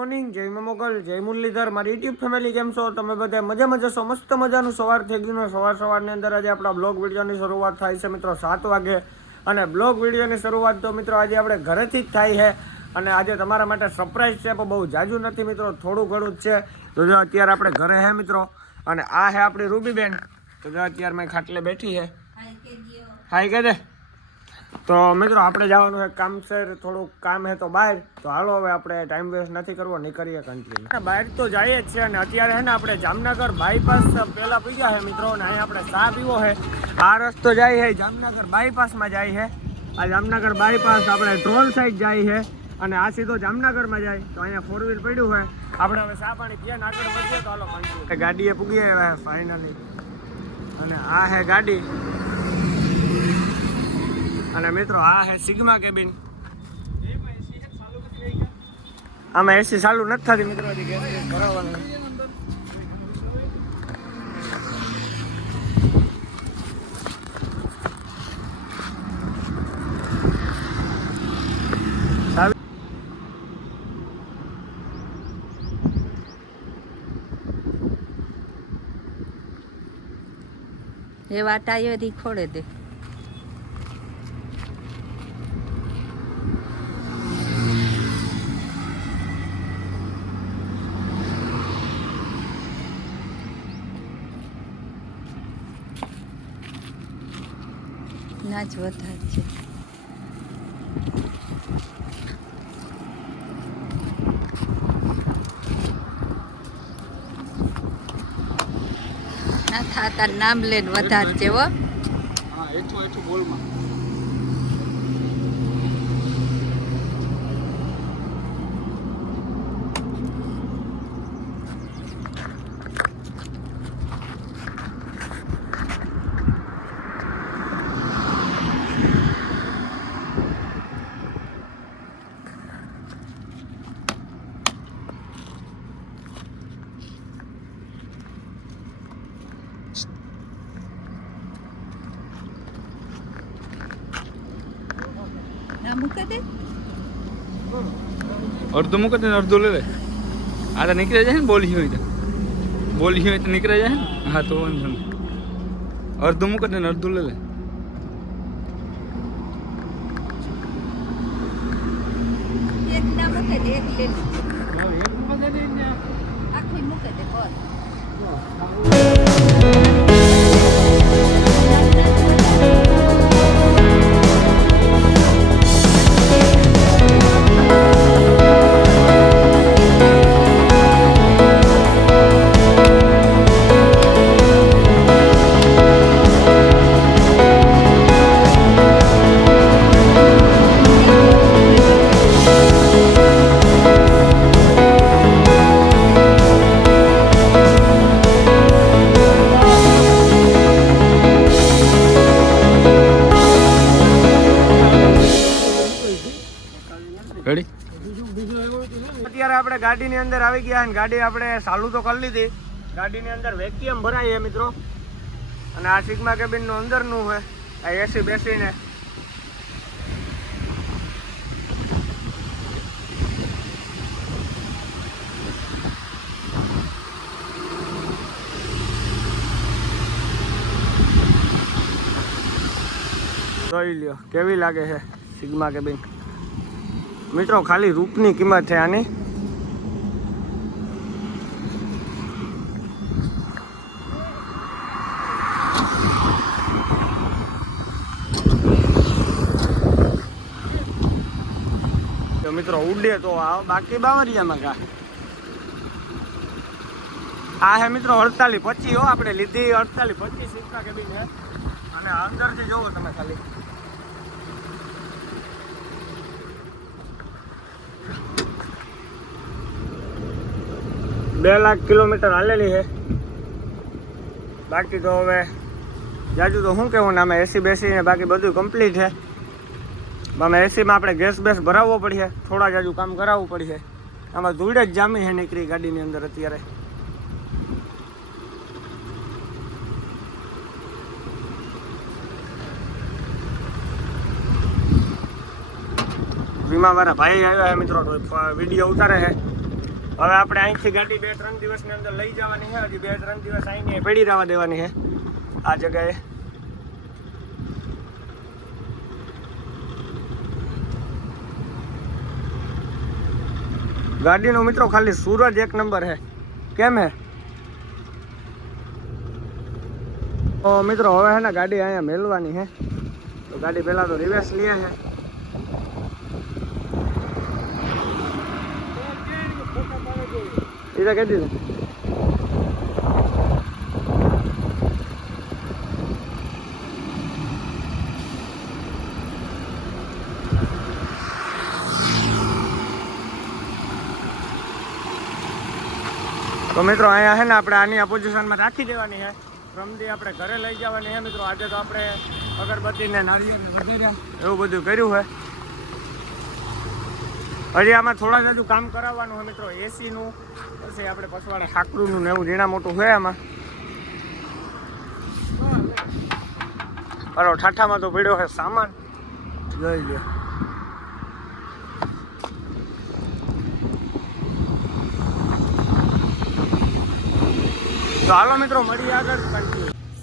Morning, જય મોગલ, જય મુરલીધર, મારી યુટ્યુબ ફેમિલી કેમ છો? તમે બધા મજામાં જશો? મસ્ત મજાનું સવાર થઈ ગયું. સવારની અંદર આજે આપણા બ્લોગ વિડીયોની શરૂઆત થાય છે મિત્રો 7 વાગે. અને બ્લોગ વિડીયોની શરૂઆત તો મિત્રો આજે આપણે ઘરેથી જ થાય છે. અને આજે તમારા માટે સરપ્રાઈઝ છે, પણ બહુ જાજુ નથી મિત્રો, થોડું ઘણું જ છે. તો જો અત્યારે આપણે ઘરે હે મિત્રો, અને આ હે આપણી રૂબીબેન. તો જો અત્યારે મેં ખાટલે બેઠી છે. હાય કે દે. તો મિત્રો આપણે જવાનું છે કામ છે, થોડુંક કામ છે તો બહાર. તો હાલો હવે આપણે ટાઈમ વેસ્ટ નથી કરવો, નીકળીએ કન્ટિન્યુ. બહાર તો જઈએ જ છે. અને અત્યારે છે ને આપણે જામનગર બાયપાસ પહેલાં પીગ્યા છે મિત્રો, અને અહીંયા આપણે ચા પીવો છે. આ રસ્તો જાય છે જામનગર બાયપાસમાં જાય છે. આ જામનગર બાયપાસ આપણે ટ્રોલ સાઈડ જાય છે, અને આ સીધો જામનગરમાં જાય. તો અહીંયા 4 વ્હીલ પડ્યું છે. આપણે હવે ચા પાણી પીએ ને આગળ વધીએ. તો હાલો કન્ટિન્યુ. ગાડીએ પૂગીએ ફાઇનલી, અને આ છે ગાડી. અને મિત્રો આ હે સિગ્મા કેબિન. આમાં એસી ચાલુ નથી થતી મિત્રો, ભરાવાનું. એ વાટાયો રી ખોડે દે. ના જ વધારે છે. ના થાતા નામ લઈને વધારે છે હો. હા, એટલું બોલમાં. અડધો મૂકે ને અડધો લે લે. આ તો નીકળી જાય ને, બોલી હોય તો નીકળી જાય ને. હા તો વાંધો નહીં. અડધો મૂકે ને અડધો લે લે. એક ના મૂકે દે, એક લે આખી મૂકે દે બસ. અત્યારે આપણે ગાડીની અંદર આવી ગયા, અને ગાડી આપણે ચાલુ તો કરી લીધી. ગાડીની અંદર વેક્યુમ ભરાય છે મિત્રો, અને આ સિગ્મા કેબિનનું અંદરનું છે. આ એસી બેસીને જોઈ લ્યો કેવી લાગે છે સિગ્મા કેબિન મિત્રો. ખાલી રૂપની કિંમત છે આની. તો મિત્રો ઉડે તો બાકી બાવરિયામાં કા. આ હે મિત્રો 4825 હો, આપણે લીધી 4825 સિગ્મા કેબિન છે. અને અંદરથી જોવો તમે ખાલી. બે લાખ કિલોમીટર હાલેલી છે. બાકી તો હવે જાજુ તો શું કહેવું ને, આમાં એસી બેસીને બાકી બધું કમ્પ્લીટ છે. આમાં એસીમાં આપણે ગેસ બેસ ભરાવવો પડશે, થોડા જાજુ કામ કરાવવું પડશે. આમાં ધૂળ જ જામી છે નીકળી ગાડીની અંદર અત્યારે. વીમા વાળા ભાઈ આવ્યા છે મિત્રો, વિડીયો ઉતારે છે. હવે આપણે અહીંથી ગાડી 2-3 દિવસની અંદર લઈ જવાની છે. હજી 2-3 દિવસ અહીંની પડી રહેવા દેવાની છે આ જગ્યાએ. ગાડીનો મિત્રો ખાલી સૂરજ એક નંબર છે. કેમ હે તો મિત્રો હવે છે ને ગાડી અહીંયા મેલવાની છે. તો ગાડી પહેલા તો રિવર્સ લે છે. એ તો કહી દીધું. તો મિત્રો અહીંયા છે ને આપણે આની આ પોઝિશનમાં રાખી દેવાની છે. રમદી આપણે ઘરે લઈ જવાની છે મિત્રો. આજે તો આપણે અગરબત્તીને નારિયેળને વધાર્યા એવું બધું કર્યું છે. હજી આમાં થોડા જ હજુ કામ કરાવવાનું છે મિત્રો. એસીનું પછી આપણે પછવાડે ખાકરુનું ને એવું ઝીણા મોટું છે આમાં. અરે ઠાઠામાં તો પડ્યો છે સામાન, જોઈ લો. તો હાલો મિત્રો મળીએ આગળ.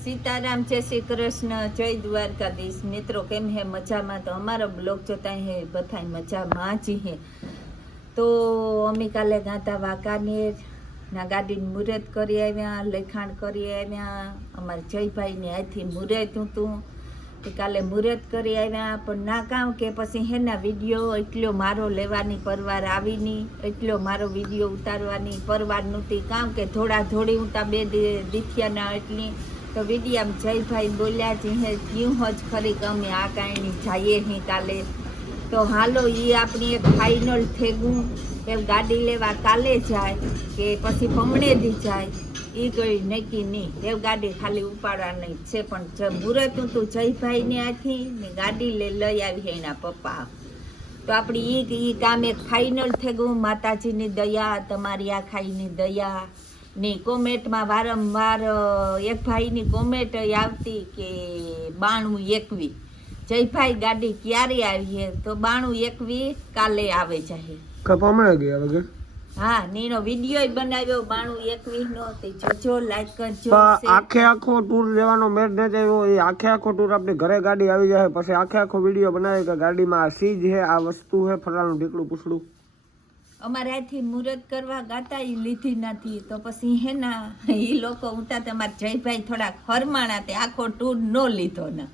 સીતારામ, જય શ્રી કૃષ્ણ, જય દ્વારકાધીશ. મિત્રો કેમ હે? મજામાં? તો અમારો બ્લોગ જોતા હે બધા મજામાં જ હે. તો અમે કાલે ગાતા વાંકાનેર ના ગાડીનું મુહૂર્ત કરી આવ્યા, લખાણ કરી આવ્યા. અમારા જયભાઈને અહીંથી મુહૂર્ત હતું તે કાલે મુહૂર્ત કરી આવ્યા. પણ ના કામ કે પછી હેના વિડીયો એટલો મારો લેવાની પરવાર આવી નહીં, એટલો મારો વિડીયો ઉતારવાની પરવાર નહોતી. કામ કે થોડા થોડી ઉતા 2 દીઠિયાના એટલી તો વિડીયામ જયભાઈ બોલ્યા જ હે ક્યું જ ખરી કે અમે આ કાંઈ જઈએ નહીં કાલે. તો હાલો એ આપણી એક ફાઇનલ થેગું કે ગાડી લેવા કાલે જાય કે પછી પમણે દી જાય એ કોઈ નક્કી નહીં. એ ગાડી ખાલી ઉપાડવાની છે. પણ મુહૂર્ત હતું જયભાઈને આથી ને ગાડી લઈ આવી એના પપ્પા. તો આપણી એ કામ એક ફાઇનલ થેગું. માતાજીની દયા, તમારી આ ખાઈની દયા ની કોમેન્ટમાં વારંવાર એક ભાઈની કોમેન્ટ આવતી કે 9221 જયભાઈ ગાડી ક્યારે આવી છે? તો 9221 કાલે આવે છે. કપામણે ગયા વગર. હા, નીનો વિડીયો બનાવ્યો 9221 નો. તે જોજો, લાઈક કરજો. આખે આખો ટૂર લેવાનો મેળ ન આવ્યો. એ આખે આખો ટૂર આપણી ઘરે ગાડી આવી જાય પછી આખે આખો વિડીયો બનાવે કે ગાડીમાં આ સીજ છે, આ વસ્તુ છે, ફલાણું ઢીકડું પૂછડું. અમારે અહીંથી મુહૂર્ત કરવા ગાતા એ લીધી નથી. તો પછી હેના એ લોકો ઉતા તમારા જયભાઈ થોડાક ફરમાણા તે આખો ટૂર ન લીધો ને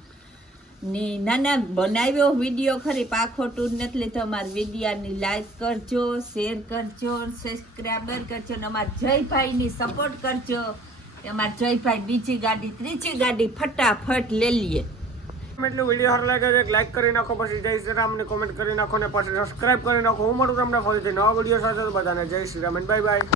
નાના બનાવ્યો વિડીયો ખરી પણ આખો ટૂર નથી લીધો. અમારા વિડીયાની લાઈક કરજો, શેર કરજો, સબસ્ક્રાઈબર કરજો ને અમારા જયભાઈની સપોર્ટ કરજો. અમારા જયભાઈ બીજી ગાડી, ત્રીજી ગાડી ફટાફટ લઈ લઈએ. એટલું વિડીયો સારો લાગે છે લાઈક કરી નાખો, પછી જય શ્રી રામની કોમેન્ટ કરી નાખો ને પછી સબસ્ક્રાઈબ કરી નાખો. હું મળું તમને ફરીથી નવા વિડીયો સાથે. બધાને જય શ્રી રામ, બાય બાય.